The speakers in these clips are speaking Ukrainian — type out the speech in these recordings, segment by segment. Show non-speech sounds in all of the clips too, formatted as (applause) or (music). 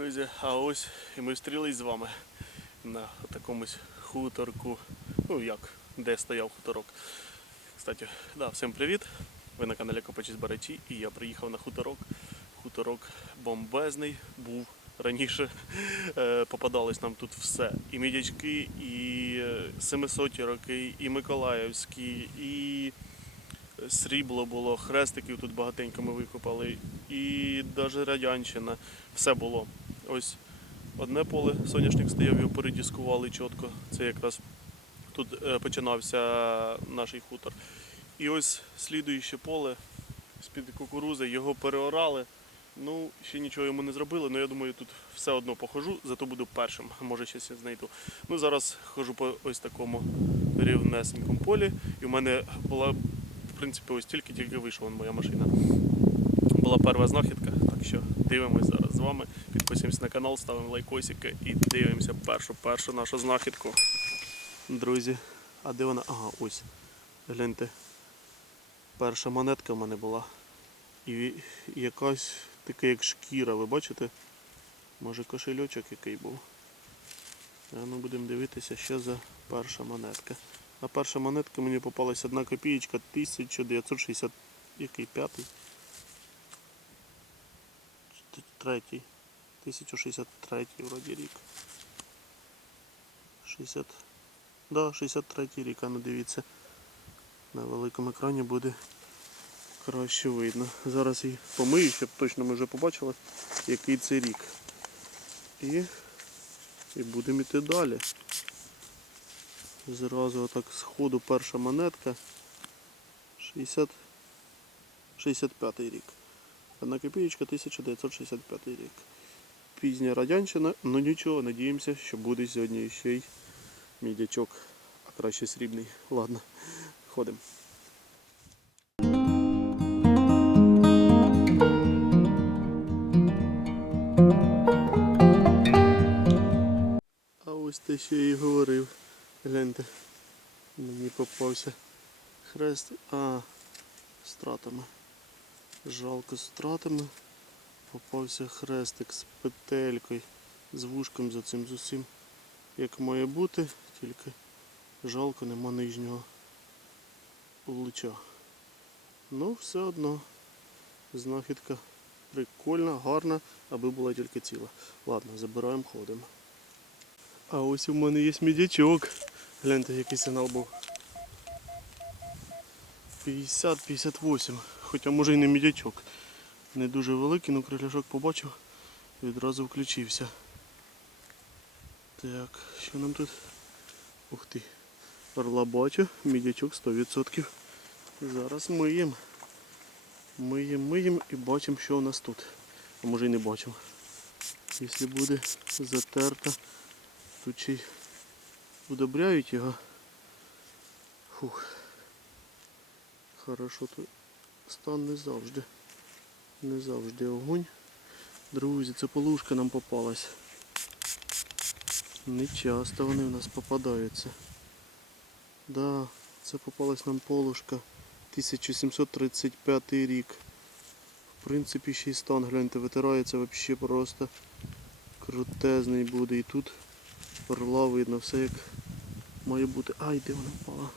Друзі, а ось і ми встрілись з вами на такомусь хуторку. Ну як, де стояв хуторок. Кстати, да, всім привіт. Ви на каналі Копачі Барачі і я приїхав на хуторок. Хуторок бомбезний був раніше. Е, попадались нам тут все. І мідячки, і е, 700 роки, і Миколаївські, і срібло було, хрестиків тут багатенько ми викопали, і навіть радянщина. Все було. Ось одне поле, соняшник стояв, його передіскували чітко. Це якраз тут е, починався наш хутор. І ось слідуюче поле з-під кукурузи, його переорали. Ну, ще нічого йому не зробили, але я думаю, тут все одно похожу, зато буду першим. Може, щось знайду. Ну, зараз хожу по ось такому рівнесенькому полі. І в мене була, в принципі, ось тільки-тільки вийшла моя машина. Була перша знахідка, так що дивимось зараз з вами. Підписуємось на канал, ставимо лайкосики і дивимося першу першу нашу знахідку. Друзі, а де вона? Ага, ось. Гляньте. Перша монетка в мене була. І якась така як шкіра, ви бачите? Може кошельочок який був. А ну будемо дивитися, що за перша монетка. А перша монетка мені попалась одна копієчка 1960 який п'ятий? Чи Третій. 1063 вроді рік. 60. Да, 63 рік, а ну дивіться. На великому екрані буде краще видно. Зараз її помию, щоб точно ми вже побачили, який це рік. І, і будемо йти далі. Зразу отак з ходу перша монетка. 60, 65 рік. Одна копієчка 1965 рік. Пізня радянщина, ну нічого, надіємося, що буде сьогодні ще й мідячок, а краще срібний. Ладно, ходимо. А ось те, що я і говорив. Гляньте, мені попався хрест. А, стратами. Жалко з стратами. Попався хрестик з петелькою, з вушком за цим з усім. Як має бути, тільки жалко нема нижнього луча. Ну, все одно. Знахідка прикольна, гарна, аби була тільки ціла. Ладно, забираємо, ходимо. А ось у мене є мідячок. Гляньте, який сигнал був. 50-58. Хоча може і не мідячок. Не дуже великий, але криляшок побачив і відразу включився. Так, що нам тут? Ух ти. Орла бачу, мідячок 100%. Зараз миємо. Миємо, миємо і бачимо, що у нас тут. А може і не бачимо. Якщо буде затерта, тут й удобряють його. Фух. Хорошо тут стан не завжди. Не завжди огонь. Друзі, це полушка нам попалась. Не часто вони в нас попадаються. Да, це попалась нам полушка. 1735 рік. В принципі, ще й стан, гляньте, витирається взагалі просто крутезний буде. І тут орла видно, все як має бути. Ай, де вона впала?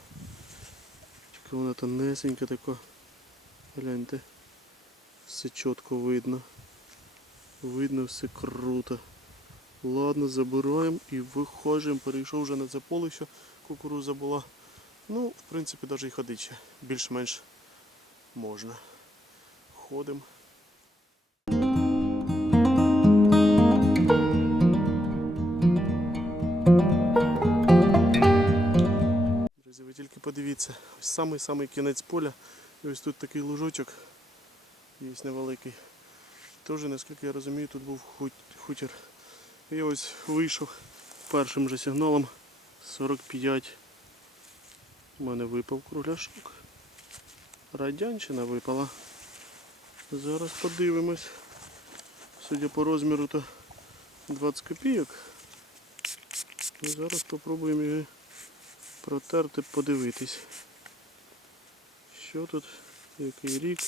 Тільки вона тонесенька така. Гляньте. Все чітко видно. Видно все круто. Ладно, забираємо і виходимо. Перейшов вже на це поле, що кукуруза була. Ну, в принципі, навіть і ходити ще більш-менш можна. Ходимо. Друзі, ви тільки подивіться, ось самий-самий кінець поля. І ось тут такий лужочок є невеликий. Теж, наскільки я розумію, тут був хутір. Я ось вийшов першим же сигналом 45. У мене випав кругляшок. Радянщина випала. Зараз подивимось. Судя по розміру, то 20 копійок. Зараз спробуємо її протерти, подивитись. Що тут? Який рік?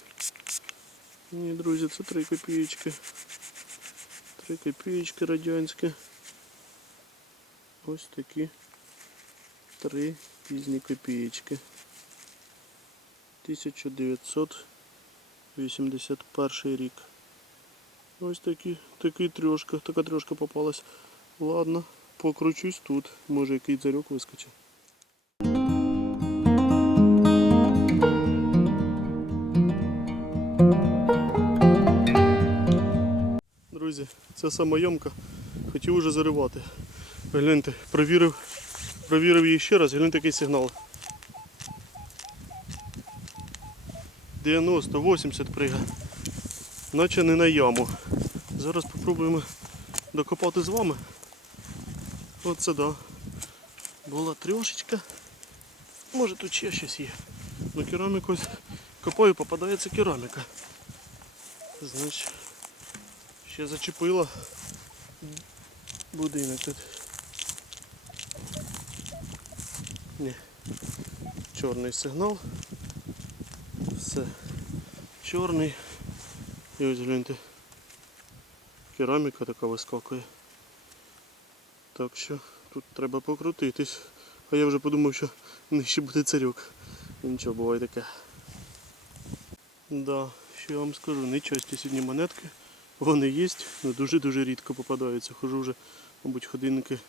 Ні, друзі, це 3 копійки. Три копієчки радянські. Ось такі три пізні копієчки. 1981 рік. Ось такі, такий трьошка, така трьошка попалась. Ладно, покручусь тут. Може який царьок вискочить. Друзі, це самойомка. Хотів уже заривати. Гляньте, провірив, провірив її ще раз, гляньте який сигнал. 90, 80 прига. Наче не на яму. Зараз спробуємо докопати з вами. Оце да. Була трьошечка. Може тут ще щось є. Ну кераміку копаю, попадається кераміка. Значить, ще зачепила будинок тут. Ні. Чорний сигнал. Все. Чорний. І ось гляньте. Кераміка така вискакує. Так що тут треба покрутитись. А я вже подумав, що нижче буде царюк. Нічого, буває таке. Да, що я вам скажу, не часті сьогодні монетки. Вони є, але дуже-дуже рідко попадаються. Хожу вже, мабуть, годинники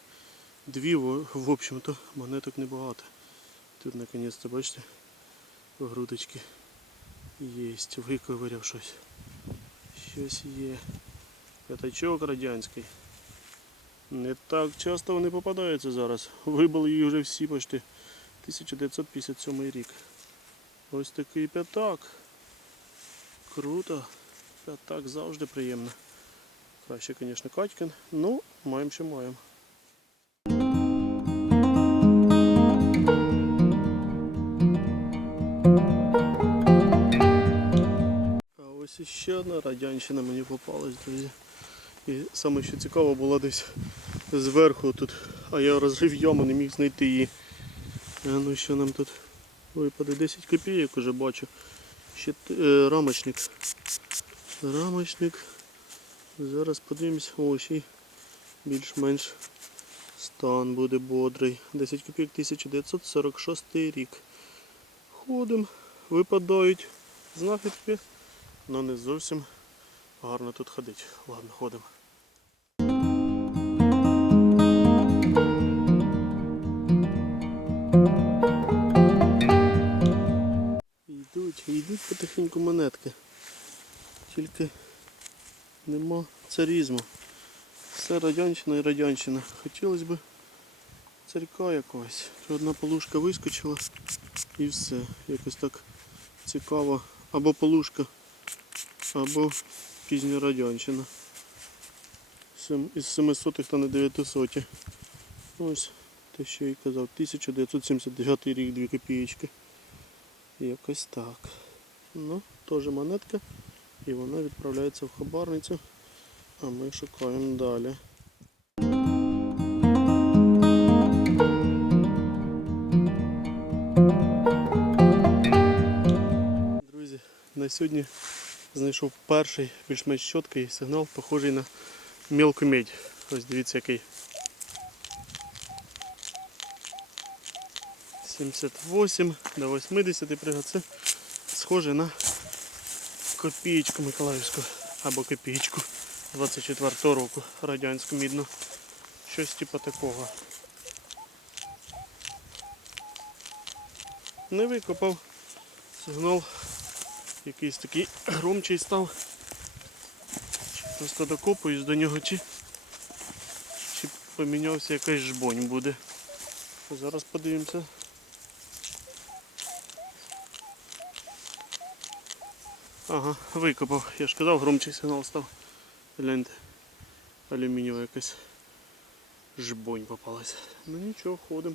дві, в, в общем-то, монеток небагато. Тут наконець-то, бачите, грудочки є, виковиряв щось. Щось є. П'ятачок радянський. Не так часто вони попадаються зараз. Вибили їх вже всі почти. 1957 рік. Ось такий п'ятак. Круто. П'ятак завжди приємно. Краще, звісно, Катькин. Ну, маємо, що маємо. А ось іще одна радянщина мені попалась, друзі. І саме що цікаво було десь зверху тут, а я розрив яму, не міг знайти її. А ну що нам тут випаде? 10 копійок уже бачу. Ще е, рамочник. Рамочник. Зараз подивимось. О, ще більш-менш стан буде бодрий. 10 копійок 1946 рік. Ходимо, випадають знахідки, але не зовсім гарно тут ходить. Ладно, ходимо. Йдуть потихеньку монетки. Тільки нема царізму. Все радянщина і радянщина. Хотілося б царька якогось. Одна полушка вискочила і все. Якось так цікаво. Або полушка, або пізня радянщина. Із 700 та на 900. Ось те, що й казав. 1979 рік, 2 копієчки. Якось так. Ну, теж монетка. І вона відправляється в хабарницю. А ми шукаємо далі. Друзі, на сьогодні знайшов перший більш-менш чіткий сигнал, похожий на мілку медь. Ось дивіться який. 78 до 80 прига. Це схоже на копієчку Миколаївську або копієчку 24-го року радянську мідну. Щось типу такого. Не викопав сигнал. Якийсь такий громчий став. Просто докопуюсь до нього, чи, чи помінявся якась жбонь буде. Зараз подивимося. Ага, викопав. Я ж казав, громчий сигнал став. Гляньте. Алюмінієва якась жбонь попалась. Ну нічого, ходимо.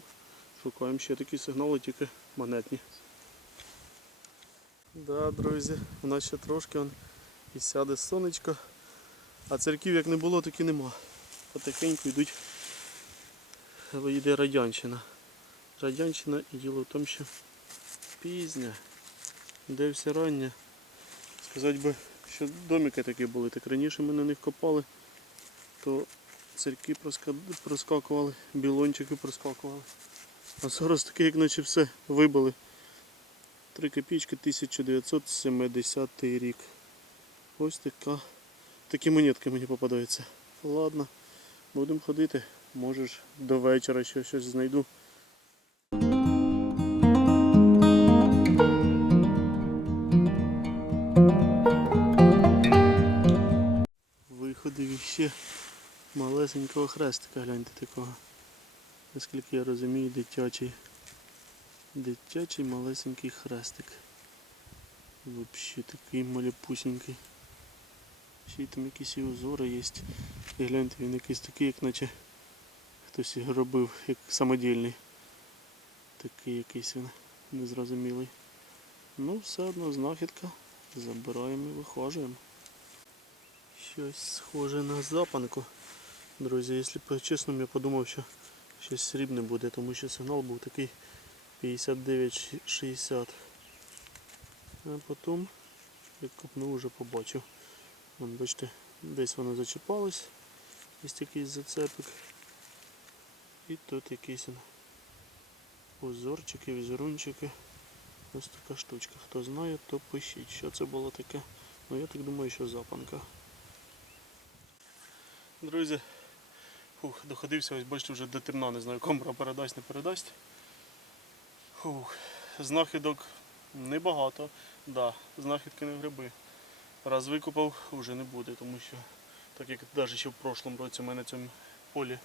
Шукаємо ще такі сигнали, тільки монетні. Да, друзі, у нас ще трошки он, і сяде сонечко. А церків як не було, так і нема. Потихеньку йдуть. Йде радянщина. Радянщина і діло в тому, що пізня. Де все раннє. Сказати би, що домики такі були, так раніше ми на них копали. то цирки проскакували, білончики проскакували. А зараз таке, як наче все вибили. 3 копійки 1970 рік. Ось така. Такі монетки мені попадаються. Ладно, будемо ходити. Може ж до вечора ще щось знайду. Виходив іще малесенького хрестика, гляньте такого. Наскільки я розумію, дитячий. Дитячий малесенький хрестик. Взагалі такий малюпусенький. Ще й там якісь і узори є. І гляньте, він якийсь такий, як наче хтось його робив, як самодільний. Такий якийсь він незрозумілий. Ну, все одно знахідка. Забираємо і вихожуємо. Щось схоже на запанку. Друзі, якщо по-чесному, я подумав, що щось срібне буде, тому що сигнал був такий 59-60. А потім, як купнув, вже побачив. Вон, бачите, десь воно зачіпалось. Є якийсь зацепик. І тут якісь узорчики, візерунчики. Ось така штучка. Хто знає, то пишіть, що це було таке. Ну я так думаю, що запанка. Друзі, фух, доходився, ось бачите, вже до темна, не знаю, камера передасть, не передасть. Фух, знахідок небагато. Да, знахідки не гриби. Раз викопав, вже не буде, тому що так як навіть ще в прошлому році ми на цьому полі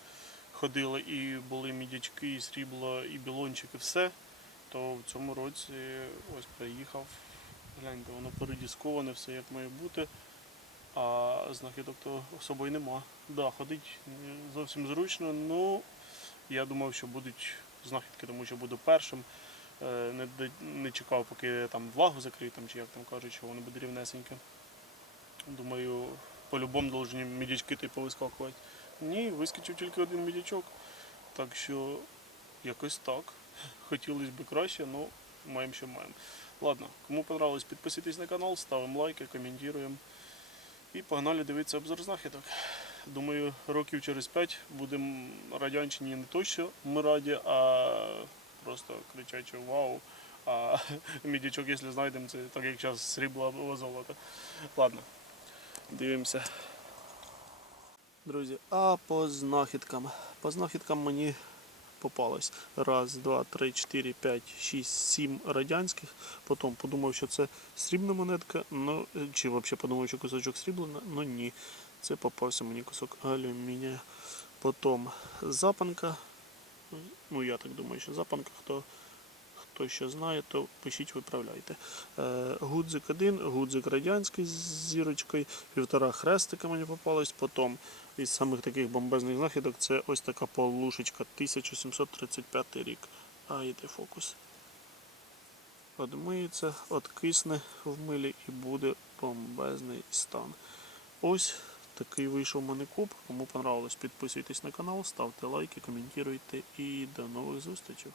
ходили і були мідячки, і срібло, і білончики, все, то в цьому році ось приїхав. Гляньте, воно передісковане, все як має бути. А знахідок то особо нема. Да, ходить зовсім зручно, ну я думав, що будуть знахідки, тому що буду першим. Е, Не, не чекав, поки там влагу закриють, там, чи як там кажуть, що воно буде рівнесеньке. Думаю, по-любому повинні мідячки типу вискакувати. Ні, вискочив тільки один мідячок. Так що якось так. Хотілося б краще, але маємо, що маємо. Ладно, кому понравилось, підписуйтесь на канал, ставимо лайки, коментуємо. І погнали дивитися обзор знахідок. Думаю, років через 5 будемо радянщині не то, що ми раді, а просто кричачи вау. А (laughs) мідячок, якщо знайдемо, це так як зараз срібло або золото. Ладно, дивимося. Друзі, а по знахідкам. По знахідкам мені попалось. Раз, два, три, чотири, п'ять, шість, сім радянських. Потім подумав, що це срібна монетка, ну, е, чи взагалі подумав, що кусочок срібла, ну ні. Це попався мені кусок алюмінія. Потім запанка. Ну, я так думаю, що запанка, хто, хто ще знає, то пишіть, виправляйте. Е, гудзик один, гудзик радянський з зірочкою, півтора хрестика мені попалось. Потім із самих таких бомбезних знахідок це ось така полушечка 1735 рік. А йде фокус. Одмиється, откисне в милі і буде бомбезний стан. Ось такий вийшов у мене куб. Кому понравилось, підписуйтесь на канал, ставте лайки, коментуйте і до нових зустрічей.